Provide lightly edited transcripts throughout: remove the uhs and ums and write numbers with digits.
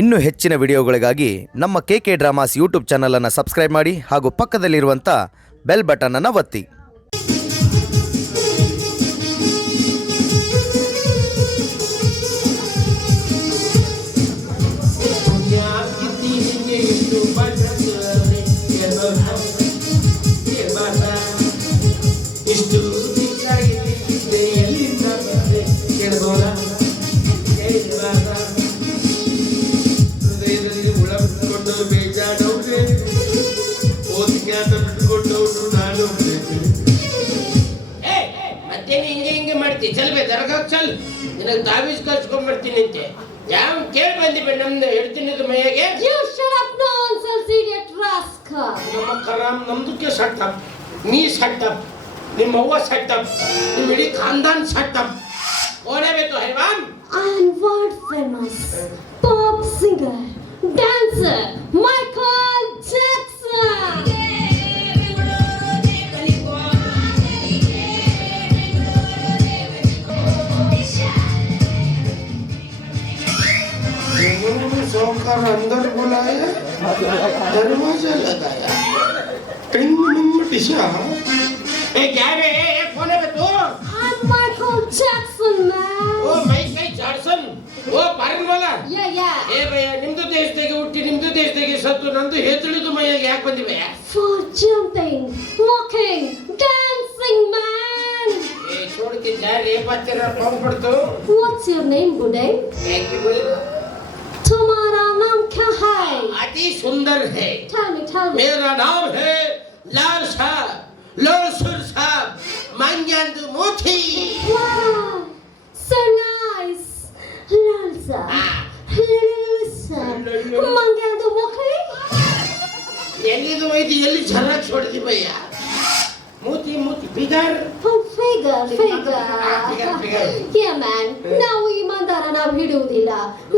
ಇನ್ನೂ ಹೆಚ್ಚಿನ ವಿಡಿಯೋಗಳಿಗಾಗಿ ನಮ್ಮ KK ಡ್ರಾಮಾಸ್ ಯೂಟ್ಯೂಬ್ ಚಾನಲನ್ನು ಸಬ್ಸ್ಕ್ರೈಬ್ ಮಾಡಿ ಹಾಗೂ ಪಕ್ಕದಲ್ಲಿರುವಂಥ ಬೆಲ್ ಬಟನನ್ನು ಒತ್ತಿ. ಚಲ್ ದರ್ಗಾಕ್ ಚಲ್ ನಿನಗೆ ತಾವೀಸ್ ಕಳ್ಸ್ಕೊಂಡ್ಬರ್ತೀನಿ ಅಂತೆ ಯಾವ ಕೇಳಿ ಬಂದಿವೆ ನಮ್ದು ಹೇಳ್ತೀನಿ ಮೈಯಾಗೆ You shut up nonsense idiot rascal. ನಮ್ಮ ಕರಾಮ್ ನಮ್ದಕ್ಕೆ ಸಟ್ ಅಪ್ ನೀ ಸಟ್ ಅಪ್ ನಿಮ್ಮ ಅವ್ವ ಸಟ್ ಅಪ್ ನಿಮ್ಮ ಇಡೀ ಖಾನ್ದಾನ್ ಸಟ್ ಅಪ್ ಓಡಬೇಕು ಹೈವಾನ್. I am world famous pop singer dancer Michael Jackson. सौकर अंदर बुलाया दरवाजा लगाया टिंग टिशा क्या रे कौन है तू? I'm Michael Jackson man. ओ माइकल जैक्सन ओ ಫಾರಿನ್ वाला Yeah. ಏ ಭಯ ನಿಮ್ದು ದೇಶದಾಗೆ ಹುಟ್ಟಿ ನಿಮ್ದು ದೇಶದಾಗೆ ಸತ್ತು ನಂದು ಹೇತಳಿದು ಮೈಯಾಗೆ ಯಾಕೆ ಬಂದಿವೆ? For jumping, walking, dancing man. ಏ छोड़ के जा रे बच्चा कौन पड़तो? What's your name Budai? एक ही बोले तुम्हारा नाम क्या है? अति सुंदर है. Tell me. मेरा नाम है लाल साहब लोसुर साहब मंगंद मोती. Wow, so nice. Lalsa. Lalsa. Mangyando Mokli? ಎಲ್ಲಿದು ಐತಿ ಎಲ್ಲಿ ಝರಾಕ್ ಹೊಡೆದಿ ಭಯ್ಯ ಮೂತಿ bigger Oh, figure. figure. Yeah, man. ನಾವು ಈ ಮಂದಾರ ನಾವು ಹಿಡುವುದಿಲ್ಲ.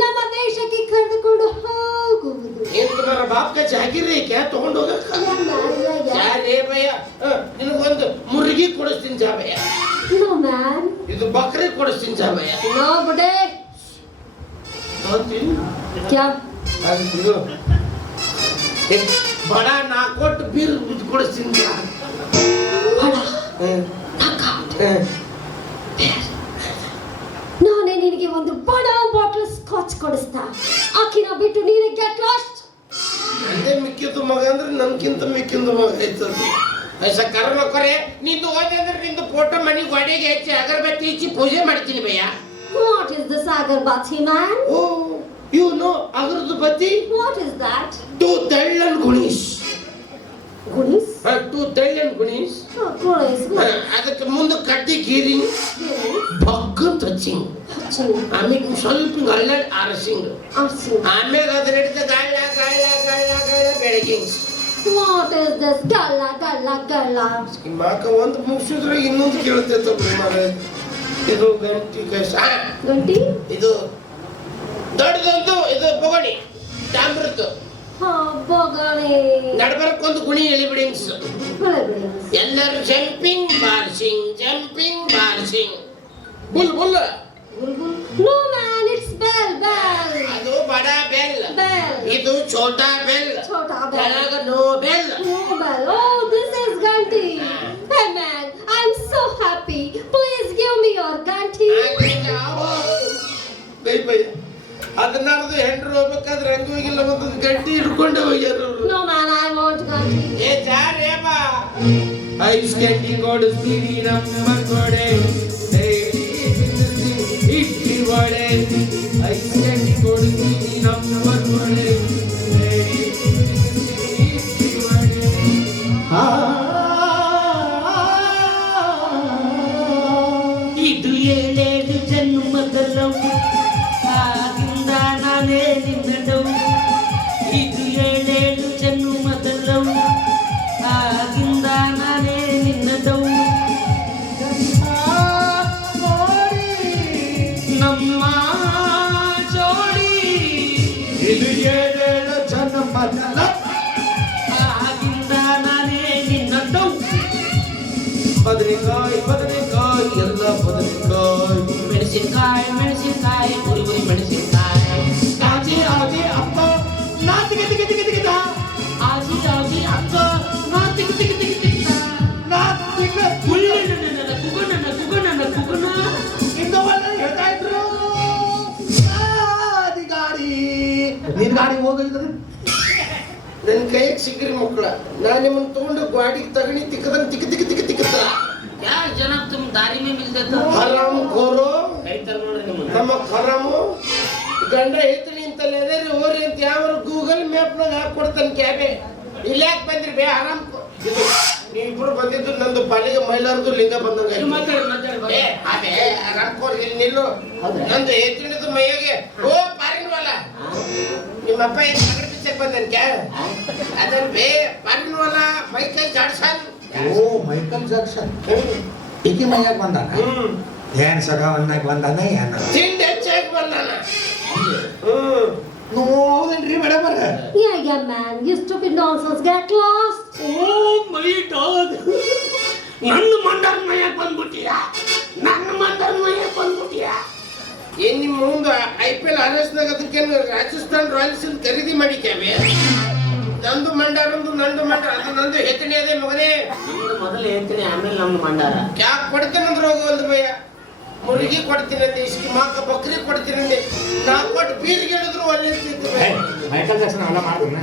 ನಮ್ಮ ದೇಶಕ್ಕೆ ಕರೆದುಕೊಂಡು ಹೋಗುವುದು. ಏನ್ तुम्हारा बाप का जागीर है क्या ತಗೊಂಡು ಹೋಗಕ್ಕ ಯಾರೇ ಭಯ್ಯ ನಿನಗೊಂದು ಮುರ್ಗಿ ಕೊಡಿಸ್ತೀನಿ ಜಾ ಭಯ್ಯ. No, man. ಇದು ಬಕ್ರಿ ಕೊಡಿಸ್ತೀನಿ ಜಾ ಭಯ್ಯ. No, Budai. ತಗೊಂತೀನಿ क्या? ಇದು ಬಡ ನಾಕೋಟ್ ಬೀರ್ ಕೊಡಿಸ್ತೀನಿ ಜಾ. ಬಡ ನಾಕಾಟ್. ನಾನೇ ನಿನಗೆ ಒಂದು ಬಡ ಬಾಟಲ್ ಸ್ಕಾಚ್ ಕೊಡಿಸ್ತಾ ಆಕಿನ ಬಿಟ್ಟು ನೀನು ಗೆಟ್ ಲಾಸ್ಟ್. ನಂದೇ ಮಿಕ್ಕಿದ್ದು ಮಗ ಅಂದ್ರೆ ನನ್ಕಿಂತ ಮಿಕ್ಕಿಂದು ಮಗ ಐತದ ಐಸ ಕರ್ಮ ಕೊರೆ ನಿಂದು ಹೋದೆ ಅಂದ್ರೆ ನಿಂದು ಫೋಟೋ ಮನಿ ಗೋಡೆಗೆ ಹಚ್ಚಿ ಅಗರಬತ್ತಿ ಹಚ್ಚಿ ಪೂಜೆ ಮಾಡ್ತೀನಿ ಭಯ್ಯ. What is this agarbatti man? Oh you know ಅಗರದು ಬತ್ತಿ What is that? ಟು ತೆಳ್ಳನ್ ಗುಣೀಶ್ Gunis? ಟು ತೆಳ್ಳನ್ ಗುಣೀಶ್ Oh, Gunis. ಅದಕ್ಕೆ ಮುಂದೆ ಕಡ್ಡಿ ಗೀರಿಂಗ್ ಭಗ್ಗಂತ ಹಚ್ಚಿಂಗ್ ಆಮೇಲೆ ಸ್ವಲ್ಪ ಅಲ್ಲಾಡಿ ಆರಸಿಂಗ್ ಆಮೇಲೆ ಅದ್ರ ಹಿಡಿದ ಗಾಳ ಬೆಳಗಿಂಗ್. What is this galla? ಮಾಕ ಒಂದು ಮುಗಿಸಿದ್ರೆ ಇನ್ನೊಂದು ಕೇಳ್ತೈತೆ ಮಗ. ಇದು ಗಂಟಿ ಕಸ ಗಂಟಿ? ಇದು ದೊಡ್ಡದೊಂದು ಇದು ಬೊಗಣಿ ತಾಮ್ರದ್ದು ಹಾ, ಬೊಗಣಿ. ನಡ್ಬರ್ಕೊಂದು ಗುಣಿ ಎಲಿ ಬಿಡಿಂಗ್ಸ್ ಬೆಳಗ್ಗೆ. ಎಲ್ಲರೂ ಜಂಪಿಂಗ್ ಬಾರ್ಸಿಂಗ್ bull No man, it's bell. ಅದು ಬಡ ಬೆಲ್ Bell. ಇದು ಛೋಟಾ ಬೆಲ್ Chota bell. ಕೆಳಗ no bell. No bell. Oh, this is Ganti. Hey man, I'm so happy. Please give me your Ganti. ಬೈ ಅದನ್ನಾರ್ದು ಹೆಂಡ್ರು ಹೋಗ್ಬೇಕಾದ್ರೆ ಹಂಗ ಹೋಗಿಲ್ಲ ಒಂದು ಗಂಟಿ ಹಿಡ್ಕೊಂಡೆ ಹೋಗ್ಯಾರ ಅವ್ರು. No man, I want Ganti. ಏ ಜಾರೇ ಬಾ ಐಸ್ ಗಂಟಿ ಕೊಡಿಸ್ತೀನಿ ನಮ್ಮ ಕೊಡೆ ಇಡ್ಲಿ ವಡೆ ಐಸ್ ಗಂಟಿ ಕೊಡಿಸ್ತೀನಿ ನಮ್ಮ ಕೊಡೆ ಇಡ್ಲಿ ವಡೆ. ಇದು ಏಳೇಳು ಜನ್ಮದಲ್ಲವು ಆಗಿಂದ ನಾನೇ ನಿನ್ನಡವು. ಇದು ಏಳೇಳು ಜನ್ಮದಲ್ಲವು ಆಗಿಂದ ನಾನೇ ನಿನ್ನದವು. ನಮ್ಮ ಜೋಡಿ ಇದು ಏಳೇಳು ಜನ್ಮದಲ್ಲ ಆಗಿಂದ ನಾನೇ ನಿನ್ನದವು. ಬದನೆಕಾಯಿ ಎಲ್ಲ ಬದನೆಕಾಯಿ ಮೆಣಸಿನಕಾಯಿ ಉರಿ ಮೆಣಸಿನಕಾಯಿ ಆಜೆ ನಿನ್ ಗಾಡಿ ಹೋಗಿದ್ರೆ ನನ್ನ ಕೈಗೆ ಸಿಗ್ರಿ ಮಕ್ಕಳ ನಾನು ನಿಮ್ಮನ್ನ ತಗೊಂಡು ಗಾಡಿಗೆ ತಗಣಿ ತಿಕ್ಕದಂಗೆ ತಿಕ್ಕದ ಯಾರು ಜನ ತುಂಬ ದಾರಿ ಮೇಲೆ ಬಿಲ್ದೈತ ಹರಾಮ್ ಕೋರು ಕೈತಾರ ನೋಡ್ರಿ ನಿಮ್ಮನ್ನ ನಮ್ಮ ಹರಾಮು ಗಂಡ ಹೇಳ್ತೀನಿ ಅಂತಲ್ಲ ಅದೇ ರೀ ಓರಿ ಅಂತ ಯಾವ ಗೂಗಲ್ ಮ್ಯಾಪ್ನಾಗ ಹಾಕೊಡ್ತಾನೆ ಕ್ಯಾಬೆ ಇಲ್ಲಿ ಯಾಕೆ ಬಂದ್ರಿ ಬೇ ಆರಾಮ್ ನೀವಿಬ್ರು ಬಂದಿದ್ದು ನಂದು ಪಾಲಿಗೆ ಮೈಲಾರದು ಲಿಂಗ ಬಂದಂಗ ಮಾತಾಡಿ ಅದೇ ಆರಾಮ್ ಕೋರ್ ಇಲ್ಲಿ ನಿಲ್ಲು ನಂದು ಹೇಳ್ತಿದ್ದು ಮೈಯಾಗೆ ಓ ಪಾರಿನ್ವಾಲ ನಿಮ್ಮಪ್ಪ ಏನು ತಗಡಿ ಪಿಚ್ಚಕ್ ಬಂದನ್ ಕ್ಯಾ ಅದನ್ನ ಬೇ ಪಾರಿನ್ವಾಲ ಮೈಕೈ ಜಾಡ್ಸನ್ ಓ ಮೈಕಲ್ ಜಾಕ್ಸನ್ ಈಕಿ ಮೈಯಾಗ ಬಂದಾನ ಏನ್ ಸಗ ಒಂದಾಗ ಬಂದಾನ ಏನ ತಿಂಡಿ ಹೆಚ್ಚಾಗಿ ಬಂದಾನ ನೋದೇನ್ರಿ madam Yeah, man. You stupid nonsense. Get lost. Oh my god ನನ್ನ ಮಂಡರ್ ಮೈಯಾಗ ಬಂದ್ಬಿಟ್ಟಿಯಾ ನನ್ನ ಮಂಡರ್ ಮೈಯಾಗ ಬಂದ್ಬಿಟ್ಟಿಯಾ ಏನ್ ನಿಮ್ಮ ಮುಂದೆ IPL RSನಾಗ ಅದಕ್ಕೇನು ರಾಜಸ್ಥಾನ್ ರಾಯಲ್ಸ್ ಖರೀದಿ ಮಾಡಿ ಕ್ಯಾಬೆ ನಂದು ಮಂಡಾರಂದು ನಂದು ಮಂಡಾರ ಅದು ನಂದು ಹೆತ್ತಣಿ ಅದೇ ಮಗನೇ ನಿಮ್ದು ಮೊದಲು ಹೇಳ್ತೀನಿ ಆಮೇಲೆ ನಮ್ಮ ಮಂಡಾರ ಕ್ಯಾಬ್ ಕೊಡ್ತೇನಂದ್ರೆ ಹೋಗೋಲ್ದು ಭಯ ಮುರುಗಿ ಕೊಡ್ತೀನಂದೆ ಇಸ್ಕಿ ಮಾಕ ಬಕ್ರಿ ಕೊಡ್ತೀನಂದೆ ನಾ ಕೊಟ್ಟು ಬೀರ್ಗೆ ಹೇಳಿದ್ರು ಒಳ್ಳೆ ಇರ್ತಿತ್ತು ಭಯ. ಮೈಕಲ್ ಜಾಕ್ಸನ್ ಅವೆಲ್ಲ ಮಾಡ್ತಾನೆ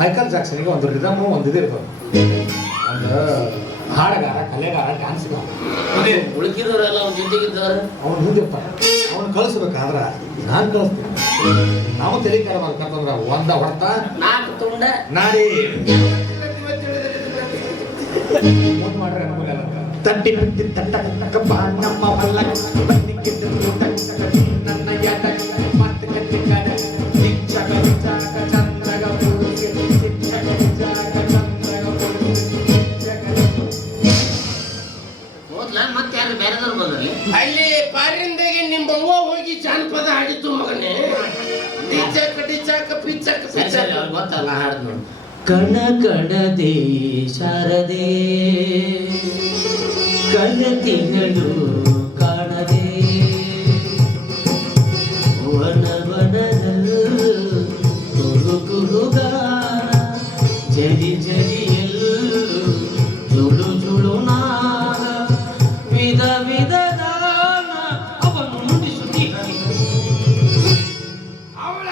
ಮೈಕಲ್ ಜಾಕ್ಸನ್ಗೆ ಒಂದು ರಿದಮ್ ಒಂದು ಇದಿರ್ತದೆ ಒಂದು ಹಾಡಗಾರ ಕಲೆಗಾರ ಡ್ಯಾನ್ಸ್ಗಾರ ಉಳುಕಿದವರೆಲ್ಲ ಅವ್ನ ಜೊತೆಗಿದ್ದವ್ರು ಅವ್ನು ಹಿಂದಿರ್ತಾನೆ ಅವ್ನು ಕಳಿಸ್ಬೇಕಾದ್ರೆ ನಾನು ಕಳಿಸ್ತೀನಿ ನಾವು ತೆಲಿಕಾರ ಮಾಡ್ಕಂತಂದ್ರೆ ಒಂದ ಹೊಡ್ತ ನಾಲ್ಕು ತುಂಡ ನಾಡಿ ಇವತ್ತು ಹೇಳಿದ್ರೆ ಮುಂದೆ ಮಾಡ್ರೆ ನಮಗೆಲ್ಲ ತಟ್ಟಿ ಬಿಟ್ಟಿ ತಟ್ಟ ಕಬ್ಬ ನಮ್ಮ ಮಲ್ಲ ಬನ್ನಿ ಕಿತ್ತು ನನ್ನ ಯಾಟ ಮತ್ತೆ ಕಟ್ಟಿ ಕಾಡ ಶಿಕ್ಷಕ ವಿಚಾರ ಚಂದ್ರಗ ಪುರುಷ ಶಿಕ್ಷಕ ವಿಚಾರ ಚಂದ್ರಗ ಪುರುಷ ಹೋದ್ಲ ಮತ್ತೆ ಯಾರು ಬೇರೆದವ್ರು ಬಂದ್ರಲ್ಲಿ ಅಲ್ಲಿ ಪಾರಿಂದಾಗೆ ನಿಮ್ಮ ಅವ್ವ ಹೋಗಿ ಜಾನಪದ ಹಾಡಿದ್ದು ಮಗನೇ ಡಿಚಕ ಡಿಚಕ ಪಿಚಕ ಸರಿ ಪಿಚಕ ಸರಿ ಅವ್ರಿಗೆ ಗೊತ್ತಲ್ಲ ಹಾಡ್ದು ನೋಡಿ ಕಣ ಕಣದೆ ಶಾರದೆ ಕಣತಿಗಳು ಕಾಣದೆ ವನ ವನದಲ್ಲೂ ಕುರು ಕುರುಗಾನ ಜರಿ ಜರಿಯಲ್ಲೂ ಜುಳು ಜುಳು ನಾದ ವಿಧ ವಿಧದ ಅವನು ನುಡಿಸುತ್ತಿ ಅವಳ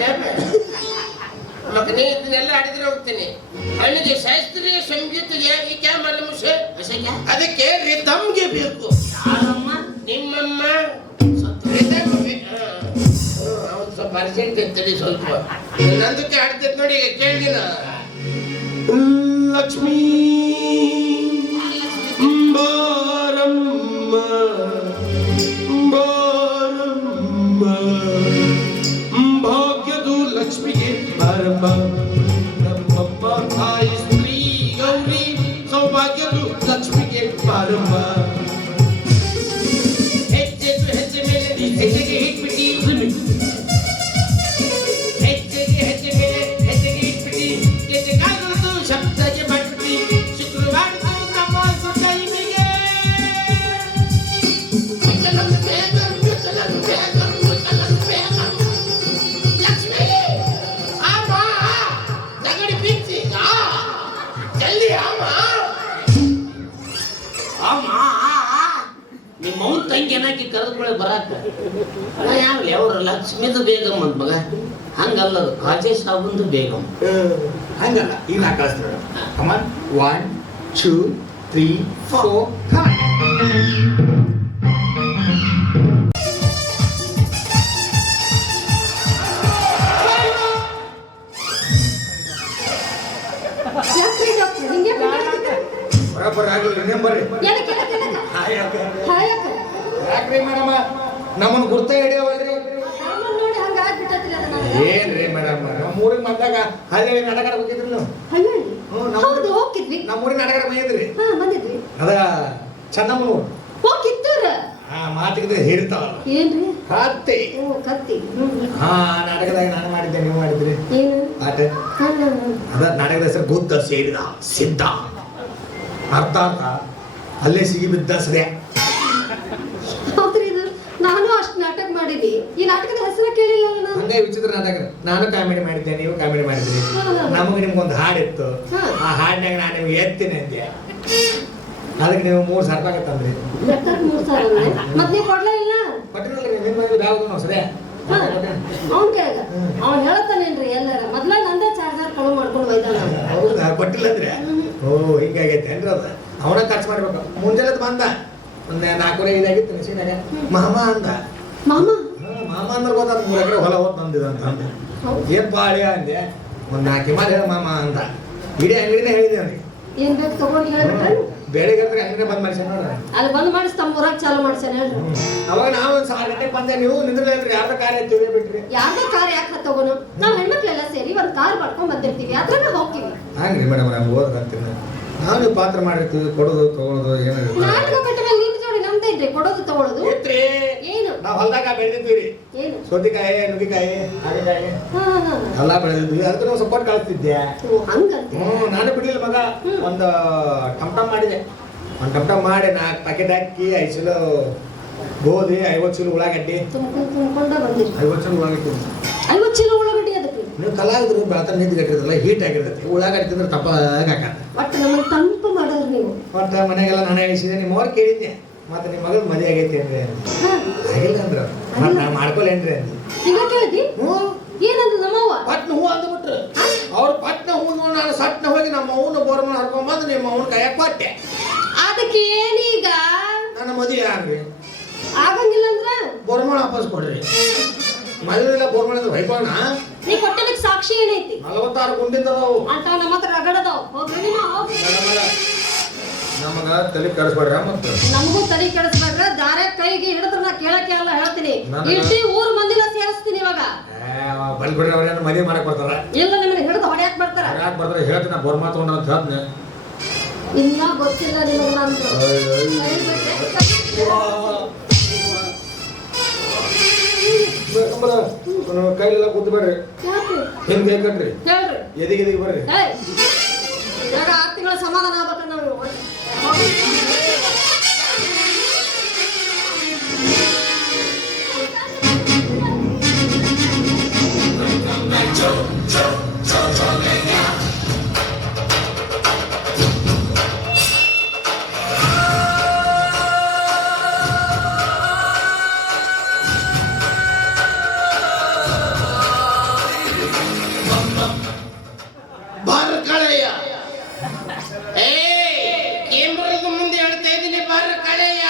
ಕ್ಯಾಬೆ ಮಗನೇ ಇದನ್ನೆಲ್ಲ ಹಾಡಿದ್ರೆ ಹೋಗ್ತೀನಿ ಅವನಿಗೆ ಶಾಸ್ತ್ರೀಯ ಸಂಗೀತಗೆ ಈ ಕ್ಯಾ ಮಲ್ಲ ಮುಷೆ ಅದಕ್ಕೆ ರಿದಮ್ಗೆ ಬೇಕು ಯಾರಮ್ಮ ನಿಮ್ಮಮ್ಮ ರಿದಮ್ ಅವನು ಸ್ವಲ್ಪ ಅರ್ಜೆಂಟ್ ಇರ್ತದೆ ಸ್ವಲ್ಪ ನಂದಕ್ಕೆ ಹಾಡ್ತೈತೆ ನೋಡಿ ಈಗ ಕೇಳಿನ ಲಕ್ಷ್ಮೀ ಬಾರಮ್ಮ ಬಾರಮ್ಮ ಭಾಗ್ಯದು ಲಕ್ಷ್ಮಿಗೆ ಬಾರಮ್ಮ ನಮ್ಮಮ್ಮ ತಾಯಿ ಸ್ತ್ರೀ ಗೌರಿ ಸೌಭಾಗ್ಯದು ಲಕ್ಷ್ಮಿಗೆ ಬಾರಮ್ಮ ಹೆಜ್ಜೆ ಮೇಲೆ ಹೆಜ್ಜೆಗೆ ಇಟ್ಬಿಟ್ಟಿ ಹೆಜ್ಜೆ ಮೇಲೆ ಹೆಜ್ಜೆಗೆ ಇಟ್ಬಿಟ್ಟಿ ಗೆಜ್ಜೆಗಾಗದು ಶಬ್ದಕ್ಕೆ ಮಾಡ್ಬಿಟ್ಟಿ ಶುಕ್ರವಾರದ ನಮಾಜು ಟೈಮಿಗೆ ಲಕ್ಷ್ಮಿ ಆಮ ತಗಡಿ ಬಿಚ್ಚಿ ಜಲ್ದಿ ಆಮ ನಿಮ್ಮ ಅವ್ನ ತಂಗಿ ಏನಾಕಿ ಕರೆದ್ಕೊಳ್ಳಿ ಬರಾಕ ಅಣ್ಣ ಯಾವ್ಲಿ ಅವ್ರ ಲಕ್ಷ್ಮಿದು ಬೇಗಮ್ ಅಂತ ಮಗ ಹಂಗಲ್ಲ ಅದು ಕಾಜೆ ಸಾಬಂದು ಬೇಗಮ್ ಹಂಗಲ್ಲ ಈಗ ನಾ ಕಳಿಸ್ತಾರೆ ಕಮನ್ 1 2 3 4 ಯಾಕ್ರಿ ಡಾಕ್ಟರ್ ಹಿಂಗೆ ಮಾತಾಡ್ತಿದ್ದಾರೆ? ಬರಬರ ಆಗಿಲ್ಲ ನೆಂಬರಿ ಎದಕ್ಕೆ, ಎದಕ್ಕೆ, ಎದಕ್ಕೆ? ಹಾಯಕ್ಕ. ಯಾಕ್ರಿ ಮೇಡಮ್ ನಮ್ಮನ್ನ ಗುರ್ತ ಹಿಡಿಯವಲ್ರಿ ನಮ್ಮನ್ನ ನೋಡಿ ಹಂಗ ಆಗ್ಬಿಟ್ಟೈತ್ರಿ ಅದು ನನಗೆ. ಏನ್ರಿ ಮೇಡಮ್ ನಮ್ಮ ಊರಿಗೆ ಬಂದಾಗ ಹಳ್ಳಿ ನಾಟಕ ಹೋಗಿದ್ರಿ ನೀವು ಹಳ್ಳಿ? ನಮ್ಮ ಹೌದು ಹೋಗಿದ್ವಿ. ನಮ್ಮ ಊರಿನ ನಾಟಕ ಬಂದಿದ್ರಿ ಹಾ ಬಂದಿದ್ವಿ. ಅದ ಚೆನ್ನಮ್ಮನೂರು ಹೋಗಿದ್ದೂರ. ಹಾ ಮಾತಿಗೆ ಹಿಡ್ತಾವ ಏನ್ರಿ? ಕತ್ತಿ ಓ ಕತ್ತಿ. ಹಾ ನಾಟಕದಾಗ ನಾನು ಮಾಡಿದ್ದೆ ನೀವು ಮಾಡಿದ್ರಿ ಏನು? ಆಟ ಹಾ, ಹಾ, ಅದ ನಾಟಕದ ಹೆಸರು ಗುದ್ದ ಸೇರಿದ ಸಿದ್ಧ ಅರ್ಥ ಅಲ್ಲೇ ಸಿಗಿ ಬಿದ್ದ ಸದ್ಯ ಹೌದ್ರಿ ಇದು ನಾನು ಅಷ್ಟು ನಾಟಕ ಮಾಡಿದ್ವಿ. ಈ ನಾಟಕದ ಹೆಸರು ಕೇಳಿಲ್ಲ ನಾನು. ಹಂಗೆ ವಿಚಿತ್ರ ನಾಟಕ ನಾನು ಕಾಮಿಡಿ ಮಾಡಿದ್ದೆ ನೀವು ಕಾಮಿಡಿ ಮಾಡಿದ್ರಿ ನಮಗೆ ನಿಮ್ಗೊಂದು ಹಾಡಿತ್ತು ಆ ಹಾಡಿನಾಗ ನಾನು ನಿಮ್ಗೆ ಎತ್ತೀನಿ ಅಂದೆ ಅದಕ್ಕೆ ನೀವು 3,000 ರೂಪಾಯಿ ತಂದ್ರಿ ಲೆಕ್ಕಕ್ಕೆ 3,000 ಮತ್ತೆ ನೀವು ಕೊಡ್ಲೇ ಇಲ್ಲ. ಕೊಟ್ಟಿರಲ್ರಿ ನಿಮ್ಮ ಯಾವ್ದು ನಾವು ಸರಿ ಅವ್ನ್ ಕೇಳ ಅವ್ನ್ ಹೇಳ್ತಾನೇನ್ರಿ ಎಲ್ಲಾರ ಮೊದ್ಲ ನಂದ ಚಾರ್ಜರ್ ಕಳು ಮಾಡ್ಕೊಂಡು ಒಯ್ದಾನ ಹೌದಾ ಕೊಟ್ಟಿಲ್ಲ ಅಂದ್ರೆ ಓ ಹಿಂಗಾಗೈತೆ ಏನ್ರಿ ಅದು ಅವನ ಖರ್ಚು ಮಾಡ್ಬೇಕು ಮುಂಜಾನೆ ಬಂದ ಒಂದ್ 4:45 ಆಗಿತ್ತು ಮಿಷಿನಾಗ ಮಾಮ ಅಂದ ಮಾಮ ಮಾಮ ಅಂದ್ರೆ ಗೊತ್ತಾದ 3 ಎಕರೆ ಹೊಲ ಹೋದ್ ನಂದಿದ ಅಂತ ಅಂದ ಏನ್ ಬಾಳಿ ಅಂದೆ ಒಂದ್ 4 ಮಾರು ಹೇಳ ಮಾಮ ಅಂದ ಇಡೀ ಅಂಗಡಿನೇ ಹೇಳಿದೆ ಅವನಿಗೆ ಏನ್ ಬೇಕು ತಗೊಂಡು ಹೇಳ್ಬಿಟ್ರೆ ಬೆಳಿಗ್ಗೆ ಅಂದ್ರೆ ಅಂಗಡಿನೇ ಬಂದ್ ಮಾಡಿಸ್ಯಾನ ನೋಡ್ರ ಅಲ್ಲಿ ಬಂದ್ ಮಾಡಿಸ್ ತಮ್ಮ ಊರಾಗ ಚಾಲು ಮಾಡ್ಸೇನೆ ಹೇಳ್ರಿ ಅವಾಗ ನಾವು ಒಂದ್ 6 ಗಂಟೆಗೆ ಬಂದೆ ನೀವು ನಿಂದ್ರಲ್ರಿ ಯಾರ್ದ ಕಾರ್ಯ ಎತ್ತಿವೆ ಬಿಟ್ರಿ ಯಾರ್ದೋ ಕಾರ್ ಯಾಕೆ ತಗೋನು ನಾವ್ ಹೆಣ್ಮಕ್ಳೆಲ್ಲ ಸೇರಿ ಒಂದ್ ಕಾರ್ ಮಾಡ್ಕೊಂಡ್ ಬಂದಿರ್ತೀವಿ ಅದ್ರಾಗ ಹೋಗ್ತೀವಿ ಹಂಗ್ರಿ ಮೇಡಮ್ ನಾವು ಹೋದ್ರಂತೀನಿ ನಾವು ನೀವು ಪಾತ್ರ ಮಾಡಿರ್ತೀವಿ ಕೊಡೋದು ತಗೊಳೋದು ಏನಾಗುತ್ತೆ ನಾಟಕ ಕಟ್ಟ ಮೇಲೆ ನಿನ್ ಜೋಡಿ ನಮ್ದೇನ್ರಿ ಕೊಡೋದು ತಗೊಳೋದು ಐತ್ರಿ ಏನು ನಾವು ಹೊಲ್ದಾಗ ಬೆಳೆದಿದ್ವಿ ರೀ ಏನು ಸೌತೆಕಾಯಿ ನುಗ್ಗಿಕಾಯಿ ಹಾಗಲಕಾಯಿ ಹಾ ಎಲ್ಲ ಬೆಳೆದಿದ್ವಿ ಅದಕ್ಕೆ ನಾವು ಸಪೋರ್ಟ್ ಕಳಿಸ್ತಿದ್ದೆ ಹಂಗಂತೆ ನಾನು ಬಿಡ್ಲಿಲ್ಲ ಮಗ ಒಂದು ಟಮ್ ಮಾಡಿದೆ ಒಂದು ಟಮ್ ಮಾಡಿ 4 ಪ್ಯಾಕೆಟ್ ಹಾಕಿ 5 ಚೀಲ ಗೋಧಿ 50 ಚೀಲ ಉಳ್ಳಾಗಡ್ಡಿ ತುಂಬ್ಕೊಂಡ ಬಂದಿರಿ 50 ಚೀಲ ಉಳ್ಳಾಗಡ್ಡಿ 50 ಚೀಲ ಉಳ್ಳಾಗಡ್ಡಿ ಅದಕ್ಕೆ ನೀವು ಕಲಾವಿದ್ರು ಬೆಳತನ ನಿಂತ್ಕೊಂಡಿರಲ್ಲ ಹೀಟ್ ಆಗಿರ್ತೈತಿ ಉಳ್ಳಾಗಡ್ಡಿ ತಿಂದ್ರೆ ತಪ್ಪಾಗ ಹಾಕತ್ತೆ ಒಟ್ಟು ನಮ್ಮನ್ನ ತಂಪು ಮಾಡೋರು ನೀವು ಮತ್ತೆ ಮನೆಗೆಲ್ಲ ನಾನು ಹೇಳಿಸಿದೆ ನಿಮ್ಮ ಅವ್ರು ಕೇಳಿದ್ದೆ ಮತ್ತೆ ನಿಮ್ಮ ಮಗಳು ಮದುವೆ ಆಗೈತಿ ಅಂದ್ರೆ ಆಗಿಲ್ಲ ಅಂದ್ರ ಮತ್ತೆ ನಾನು ಮಾಡ್ಕೊಲೇನ್ರಿ ಅಂದ್ವಿ ಈಗ ಕೇಳಿದಿ ಏನಂದ ನಮ್ಮವ್ವ ಪಟ್ನ ಹೂ ಅಂದ್ಬಿಟ್ರು ಅವ್ರು ಪಟ್ನ ಹೂ ನೋಡಿ ನಾನು ಸಟ್ನ ಹೋಗಿ ನಮ್ಮ ಅವನ ಬೋರ್ಮನ್ ಹರ್ಕೊಂಬಂದು ನಿಮ್ಮ ಅವನ ಕೈಯಾಗ ಕೊಟ್ಟೆ ಅದಕ್ಕೆ ಏನೀಗ ನನ್ನ ಮದುವೆ ಆಗ್ರಿ ಆಗಂಗಿಲ್ಲ ಅಂದ್ರ ಬೋರ್ಮನ್ ವಾಪಸ್ ಕೊಡ್ರಿ ಮದುವೆ ಬೋರ್ಮನ್ ಅಂದ್ರೆ ಹೊಯ್ಕೋಣ ನೀ ಕೊಟ್ಟದಕ್ಕೆ ಸಾಕ್ಷಿ ಏನೈತಿ 46 ಗುಂಡಿದ್ದವು ಅಂತ ನಮ್ಮ ಹತ್ರ ರಗಡದವ್ ಹೋಗ್ರಿ ನಿಮ್ಮ ಹೋಗ್ರಿ ನಮಗ ತಲೆ ಕರೆಸ್ಬೇಡ್ರ ಮತ್ತೆ ನಮಗೂ ತಲೆ ಕೆಡಿಸ್ಬೇಡ್ರ ದಾರೆ ಕೈಗೆ ಹಿಡಿದ್ರ ನಾ ಕೇಳಕ್ಕೆ ಅಲ್ಲ ಹೇಳ್ತೀನಿ ಇಡ್ತಿ ಊರ್ ಮಂದಿನ ಸೇರಿಸ್ತೀನಿ ಇವಾಗ ಬಲ್ ಬಿಡ್ರಿ ಅವ್ರೇನು ಮದುವೆ ಮಾಡಕ್ ಬರ್ತಾರ ಇಲ್ಲ ನಿಮ್ಮನ್ನ ಹಿಡಿದು ಹೊಡ್ಯಾಕ್ ಬರ್ತಾರ ಯಾಕೆ ಬರ್ತಾರೆ ಹೇಳ್ತೀನಿ ನಾ ಬೋರ್ಮಾ ತಗೊಂಡ್ರ ಅಂತ ಹೇಳ್ತೀನಿ ಇನ್ನ ಗೊತ್ತಿಲ್ಲ ನಿಮಗೆ ನಂದು ಕೈಲೆಲ್ಲ ಕೂತ್ಬೇಡ್ರಿ ಯಾಕೆ ಹಿಂಗೆ ಕೈ ಕಟ್ರಿ ಹೇಳ್ರಿ ಎದಿಗೆ ಬರ್ರಿ ಏಯ್ ಇವಾಗ 6 ತಿಂಗಳ ಸಮಾಧಾನ ಆಗ್ಬೇಕು ನಾವು ಬಾರ ಕಳೆಯ ಏ ಕೇಂದ್ರದ ಮುಂದೆ ಹೇಳ್ತಾ ಇದ್ದೀನಿ ಬಾರ ಕಳೆಯ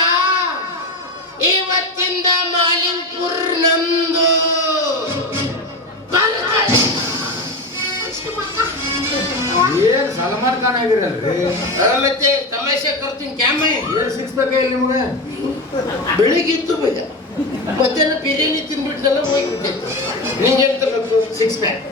ಇವತ್ತಿಂದ ಮಾಲಿಂಗ್ಪುರ್ ನಮ್ದು ಬಾರ ಕಳೆ. ಏನ್ ಸಲ್ಮಾನ್ ಖಾನ್ ಆಗಿರಲ್ರಿ ಮತ್ತೆ ತಮಾಷೆ ಕರ್ತೀನಿ ಕ್ಯಾಮೆ ಏನ್ ಸಿಕ್ಸ್ಬೇಕ ಇಲ್ಲಿ ನಿಮ್ಗೆ ಬೆಳಿಗ್ಗೆ ಇತ್ತು ಭಯ ಮಧ್ಯಾಹ್ನ ಬಿರಿಯಾನಿ ತಿಂದ್ಬಿಟ್ನೆಲ್ಲ ಹೋಗ್ಬಿಟ್ಟಿತ್ತು ನಿಂಗೆಂತ ಬೇಕು 6 ಪ್ಯಾಕ್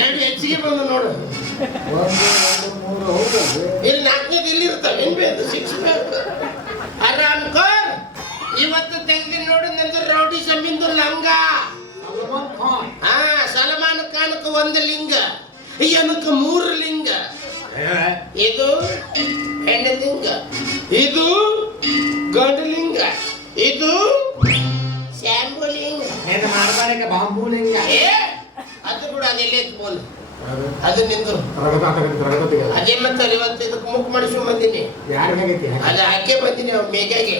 ಎರಡು ಹೆಚ್ಚಿಗೆ ಬಂದು ನೋಡು 1 2 3 ಹೋಗಲ್ರಿ ಇಲ್ಲಿ 4ನೇದು ಇಲ್ಲಿ ಇರ್ತಾವೆ ಏನ್ ಬೇಕು 6 ಪ್ಯಾಕ್ ಆರಾಮ್ ಕರ್ ಇವತ್ತು ತೆಗೆದು ನೋಡು ನಂದು ರೌಡಿ ಜಮೀನ್ದು ಲಂಗ ಸಲ್ಮಾನ್ ಖಾನ್ ಹಾ ಸಲ್ಮಾನ್ ಖಾನ್ക്ക് 1 ಲಿಂಗ ಏನಕ್ಕೆ 3 ಲಿಂಗ ಇದು ಹೆಣ್ಣಲಿಂಗ ಇದು ಗಂಡಲಿಂಗ ಇದು ಶಾಂಬುಲಿಂಗ ಏನು ಮಾಡ್ಬಾರಕ್ಕೆ ಬಾಂಬೂಲಿಂಗ ಏ ಅದು ಕೂಡ ಅದೆಲ್ಲ ಎತ್ಬೋದು ಅದು ನಿಂದು ತರಗತಿಗೆ ಅದೇ ಮತ್ತೆ ಇವತ್ತು ಇದಕ್ಕೆ ಮುಖ ಮಾಡಿಸ್ಕೊಂಡ್ ಬಂದೀನಿ ಯಾರಿಗಾಗೈತಿ ಅದು ಹಾಕೇ ಬಂದೀನಿ ಅವ್ ಮೇಘಾಗೆ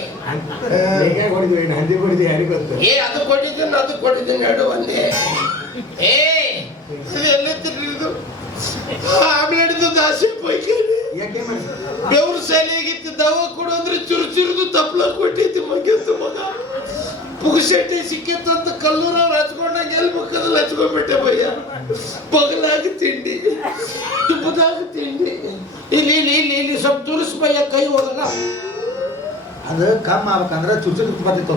ಹೇಗೆ ಹೊಡಿದ್ವಿ ಏನು ಹಂದಿ ಹೊಡಿದ್ವಿ ಯಾರಿಗೆ ಗೊತ್ತು ಏ ಅದು ಕೊಟ್ಟಿದ್ದೀನಿ ಎರಡು ಒಂದೇ ಏ ಇದು ಎಲ್ಲ ತಿನ್ನಿದ್ದು ಆಮೇಲೆ ಹಿಡಿದು ದಾಸಿ ಪೈಕೇನೆ ಯಾಕೆ ಮಾಡಿ ಬೆವ್ರ ಶಾಲೆಗಿತ್ತು ದವ ಕೊಡು ಅಂದ್ರೆ ಚುರುಚುರುದು ತಪ್ಪಲ ಕೊಟ್ಟಿದ್ದು ಮಗೆತ್ತು ಮಗ ಪುಗಸೆಟ್ಟಿ ಸಿಕ್ಕಿತ್ತು ಅಂತ ಕಲ್ಲೂರವ್ರು ಹಚ್ಕೊಂಡಾಗ ಎಲ್ಲಿ ಮುಖದಲ್ಲಿ ಹಚ್ಕೊಂಡ್ಬಿಟ್ಟೆ ಭಯ್ಯ ಪಗಲಾಗ ತಿಂಡಿ ತುಪ್ಪದಾಗ ತಿಂಡಿ ಇಲ್ಲಿ ಸ್ವಲ್ಪ ತುರಿಸ್ ಭಯ್ಯ ಕೈ ಹೋಗಲ್ಲ ಅದು ಕಮ್ಮಿ ಆಗ್ಬೇಕಂದ್ರೆ ಚುಚ್ಚು ಬರ್ತಿತ್ತು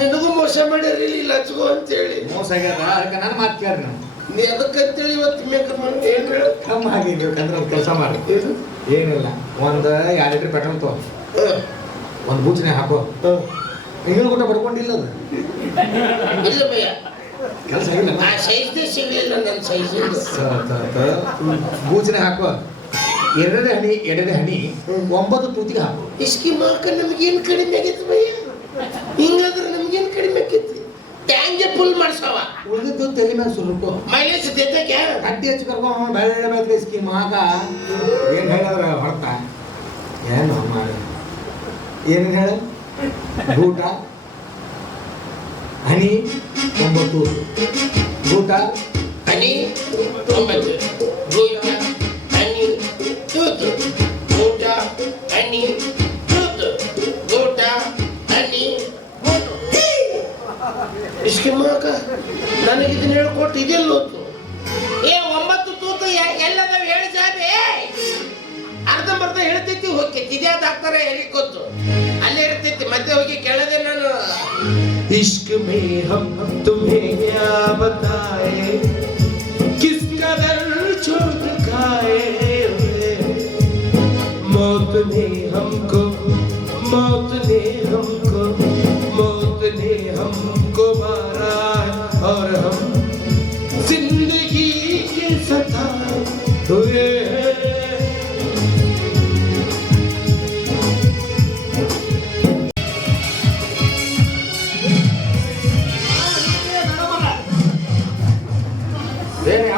ನಿನಗೂ ಮೋಸ ಮಾಡ್ಯಾರ ಇಲ್ಲಿ ಹಚ್ಕೋ ಅಂತೇಳಿ ಮೋಸ ಆಗ್ಯದ ಅದಕ್ಕೆ ನಾನು ಮಾತು ಕೇಳಿ ನಾವು ನೀ ಅದಕ್ಕಂತೇಳಿ ಇವತ್ತು ಮೇಕಪ್ ಮಾಡಿ ಏನ್ ಹೇಳ ಕಮ್ಮಿ ಆಗಿರ್ಬೇಕಂದ್ರೆ ಒಂದು ಕೆಲಸ ಮಾಡಿ ಏನಿಲ್ಲ ಒಂದು 2 ಲೀಟ್ರ್ ಪೆಟ್ರೋಲ್ ತಗೋ ಒಂದು ಬೂಚನೆ ಹಾಕೋ ಇಂಗ್ಳು ಕೂಡ ಬರ್ಕೊಂಡಿಲ್ಲ ಅದು ಇಲ್ಲ ಭಯ್ಯ ಕೆಲಸ ಆಗಿಲ್ಲ ಆ ಸೈಜ್ದೇ ಸಿಗ್ಲಿಲ್ಲ ನನ್ನ ಸೈಜ್ ಬೂಚನೆ ಹಾಕೋ 2 ಹನಿ 9 ತೂತಿಗೆ ಹಾಕು ಇಸ್ಕಿ ಮಾಕ ನಮ್ಗೇನ್ ಕಡಿಮೆ ಆಗೈತಿ ಭಯ್ಯ ಹಿಂಗಾದ್ರೆ ನಮ್ಗೇನ್ ಕಡಿಮೆ ಆಕೈತಿ ಟ್ಯಾಂಗೆ ಫುಲ್ ಮಾಡ್ಸವ ಉಳಿದಿದ್ದು ತಲೆ ಮೇಲೆ ಸುರುಕೋ ಮೈಲೇಜ್ ತೆತ್ತಕ್ಕೆ ಕಟ್ಟಿ ಹಚ್ಚಿ ಕರ್ಕೊಂಡು ಬೆಳೆ ಸ್ಕೀಮ್ ಆಗ ಏನು ಹೇಳಿದ್ರೆ ಹೊರತ ಏನು ಮಾಡಿ ಏನೇನು ಹೇಳ ಗೂಟ ಹನಿ 9 ಗೂಟ ಹನಿ 9 ಗೂಟ ಹನಿ ತೂತು ಗೂಟ ಹನಿ ತೂತು ಗೂಟ ಹನಿ ಇಸ್ಕೆ ಮಾಕ ನನಗೆ ಇದನ್ನ ಹೇಳ್ಕೊಟ್ಟು ಇದೆಲ್ಲ ಹೋತು 9 ತೂತು ಎಲ್ಲದಾವ ಹೇಳಿ ಸಾಬೆ ಅರ್ಧಂಬರ್ಧ ಹೇಳ್ತೈತಿ ಹೋಗ್ತೈತಿ ಇದ್ಯಾವ್ದು ಹಾಕ್ತಾರೆ ಎಲ್ಲಿ ಗೊತ್ತು ಅಲ್ಲೇ ಇರ್ತೈತಿ ಮತ್ತೆ ಹೋಗಿ ಕೇಳದೆ ನಾನು इश्क में हम तुम्हें क्या बताए किस कदर चोट खाए मौत ने हमको मारा और हम जिंदगी के सताए हुए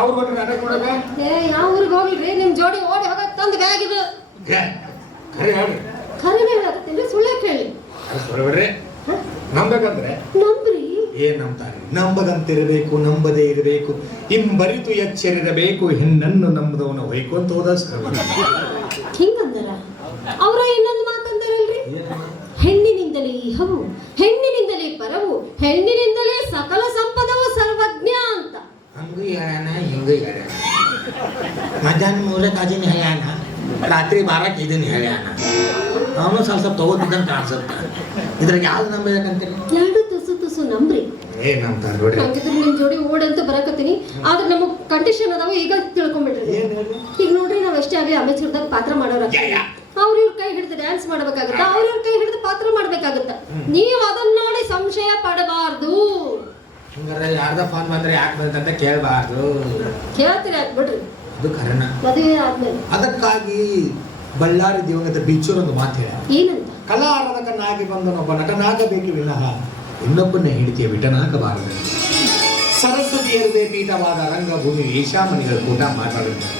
ಅವ್ರು ಬಂದ್ರೆ ನಾಟಕ ಮಾಡಕ ಯಾವ ಊರಿಗೆ ಹೋಗ್ಲಿ ನಿಮ್ ಜೋಡಿ ಓಡಿ ಹೋಗಕ್ ತಂದ್ ಬ್ಯಾಗ್ ಇದು ಖರೆ ಹೇಳ್ರಿ ಖರೇನೆ ಹೇಳಕತ್ತೀನಿ ಸುಳ್ಳೆ ಕೇಳಿ ಹೊರಬೇಡ್ರಿ ನಂಬೇಕಂದ್ರೆ ನಂಬ್ರಿ ಏನ್ ನಂಬ್ತಾರೆ ನಂಬದಂತಿರಬೇಕು ನಂಬದೇ ಇರಬೇಕು ಇಂಬರಿತು ಎಚ್ಚರಿರಬೇಕು ಹೆಣ್ಣನ್ನು ನಂಬದವನ ಹೊಯ್ಕೊಂತ ಹೋದ ಹಿಂಗಂದರ ಅವ್ರ ಇನ್ನೊಂದು ಮಾತಂದರಲ್ರಿ ಹೆಣ್ಣಿನಿಂದಲೇ ಇಹವು ಹೆಣ್ಣಿನಿಂದಲೇ ಪರವು ಹೆಣ್ಣಿನಿಂದಲೇ ಸಕಲ ಸಂಪದವು ಸರ್ವಜ್ಞ ಅಂತ ಹಂಗೂ ಹೇಳ್ಯಾನ ಹಿಂಗೂ ಹೇಳ್ಯಾನ ಮಧ್ಯಾಹ್ನ 3 ತಾಜಿನ ಹೇಳ್ಯಾನ ರಾತ್ರಿ 12 ಇದನ್ನ ಹೇಳ್ಯಾನ ಅವನು ಸ್ವಲ್ಪ ತಗೋತಿದ್ದಂತ ಕಾಣಿಸುತ್ತ ಇದ್ರಾಗ ಯಾವ್ದು ನಂಬೇಕಂತೀರಿ ಎರಡು ತುಸು ತುಸು ನಂಬ್ರಿ ಏನ್ ನಂಬ್ತಾರ ನೋಡ್ರಿ ಹಂಗಿದ್ರೆ ನಿಮ್ ಜೋಡಿ ಓಡಂತ ಬರಕತ್ತೀನಿ ಆದ್ರೆ ನಮಗ್ ಕಂಡೀಷನ್ ಅದಾವ ಈಗ ತಿಳ್ಕೊಂಡ್ಬಿಡ್ರಿ ಈಗ ನೋಡ್ರಿ ನಾವ್ ಎಷ್ಟೇ ಆಗಲಿ ಅಮೆಚೂರ್ದಾಗ ಪಾತ್ರ ಮಾಡೋರ ಅವ್ರ ಕೈ ಹಿಡಿದು ಡ್ಯಾನ್ಸ್ ಮಾಡ್ಬೇಕಾಗತ್ತ ಅವ್ರ ಕೈ ಹಿಡಿದು ಪಾತ್ರ ಮಾಡ್ಬೇಕಾಗತ್ತ ನೀವು ಅದನ್ನ ನೋಡಿ ಸಂಶಯ ಪಡಬಾರ್ದು ಹಂಗಾರೆ ಯಾರ್ದ ಫೋನ್ ಬಂದ್ರೆ ಯಾಕೆ ಬಂತಂತ ಕೇಳಬಾರ್ದು ಕೇಳ್ತೀರಿ ಯಾಕೆ ಬಿಡ್ರಿ ಅದು ಕರೆನ ಮದುವೆ ಆದ್ಮೇಲೆ ಅದಕ್ಕಾಗಿ ಬಳ್ಳಾರಿ ದಿವಂಗತ ಬಿಚ್ಚೂರ್ ಒಂದು ಮಾತು ಹೇಳ ಏನಂತ ಕಲಾ ಆರಾಧಕನಾಗಿ ಬಂದನೊಬ್ಬ ನಟನಾಗಬೇಕು ವಿನಃ ಇನ್ನೊಬ್ಬನ ಹೆಂಡತಿಯ ಬಿಟನಾಗಬಾರದು ಸರಸ್ವತಿಯರದೇ ಪೀಠವಾದ ರಂಗಭೂಮಿ ಈಶಾಮಣಿಗಳ ಕೂಟ ಮಾತಾಡಿದ್ದಾರೆ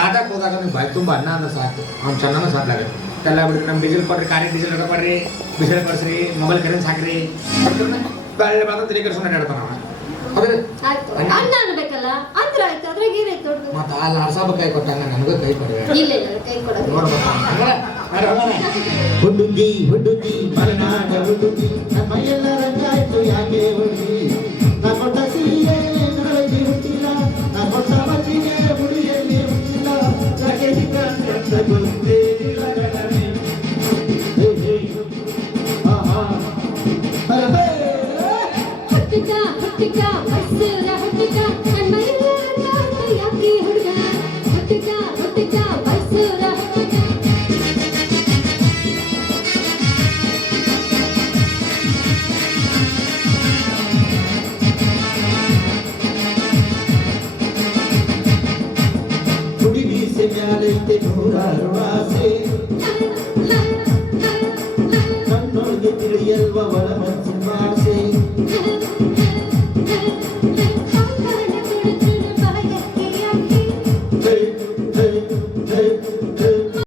ನಾಟಕ ಹೋದಾಗ ನೀವು ಬಾಯ್ ತುಂಬ ಅನ್ನ ಅಂದ್ರೆ ಸಾಕು ಅವ್ನು ಚೆನ್ನಾಗ ಸಾಧ್ಲಾಗ ಎಲ್ಲ ಬಿಡ್ರಿ ನಮ್ಮ ಡೀಸೆಲ್ ಕೊಡ್ರಿ ಕಾರಿ ಡೀಸೆಲ್ ರೊಕ್ಕ ಕೊಡ್ರಿ ಬಿಸಿಲು ಕೊಡ್ಸ್ರಿ ಮೊಬೈಲ್ ಕರೆನ್ಸ್ ಹಾಕ್ರಿ ಬೇರೆ ಮಾತ್ರ ತಲೆ ಕೆಡ್ಸ್ಕೊಂಡು ನಡ್ತಾನ ಹೌದ್ರಿ ಆಯ್ತು ಅಣ್ಣ ಅನ್ಬೇಕಲ್ಲ ಅಂದ್ರ ಆಯ್ತು ಅದ್ರಾಗ ಏನೈತೆ ದೊಡ್ಡದು ಮತ್ತೆ ಅಲ್ಲಿ ನರ್ಸಾಬ ಕೈ ಕೊಟ್ಟಂಗ ನನಗೂ ಕೈ ಕೊಡ್ರಿ ಇಲ್ಲ ಇಲ್ಲ ಕೈ ಕೊಡೋದು ಹುಡುಗಿ ಹುಡುಗಿ ಮಲೆನಾಡ ಹುಡುಗಿ ನಮ್ಮ ಎಲ್ಲರ ಕಾಯ್ತು ಯಾಕೆ ಹುಡುಗಿ ನಾ ಕೊಟ್ಟ ಸೀರೆ ನನಗೆ ಹುಟ್ಟಿಲ್ಲ ನಾ ಕೊಟ್ಟ ಮಲ್ಲಿಗೆ ಹುಡುಗಿಯಲ್ಲಿ ಹುಟ್ಟಿಲ್ಲ ಯಾಕೆ ಹಿಂಗಂತ ಗೊತ್ತೇ ಇಲ್ಲ ಗಣನೆ ಹುಟ್ಟಿಕ ಹುಟ್ಟಿಕ ಬಸ್ಸರ ಹುಟ್ಟಿಕ ನನ್ನ ಎಲ್ಲರ ಯಾಕೆ ಹುಡುಗ ಹುಟ್ಟಿಕ ಹುಟ್ಟಿಕ ಬಸ್ಸರ ಹುಟ್ಟಿಕ ಹುಡುಗಿ ಸೆನ್ಯಾಲೈತೆ ನೂರಾರು ಆಸೆ ಕಣ್ಣೊಳಗೆ ತಿಳಿಯಲ್ವ ಒಳ